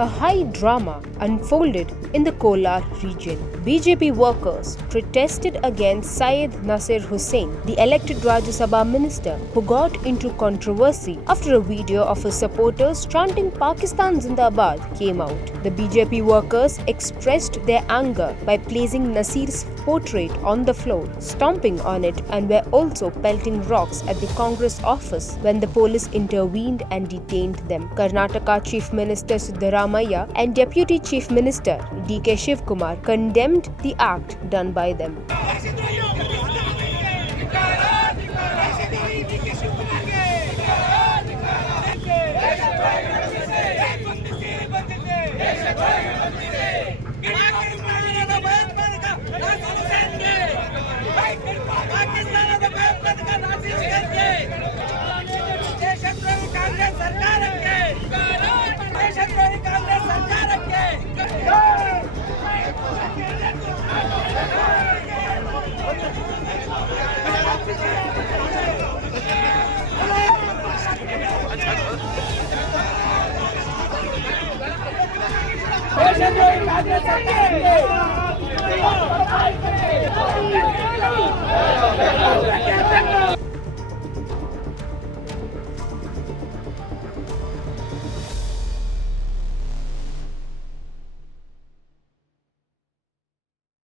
A high drama unfolded in the Kolar region. BJP workers protested against Syed Nasir Hussain, the elected Rajya Sabha minister, who got into controversy after a video of his supporters chanting Pakistan Zindabad came out. The BJP workers expressed their anger by placing Nasir's portrait on the floor, stomping on it, and were also pelting rocks at the Congress office when the police intervened and detained them. Karnataka Chief Minister Sidharamaya and Deputy Chief Minister D.K. Shivkumar condemned the act done by them.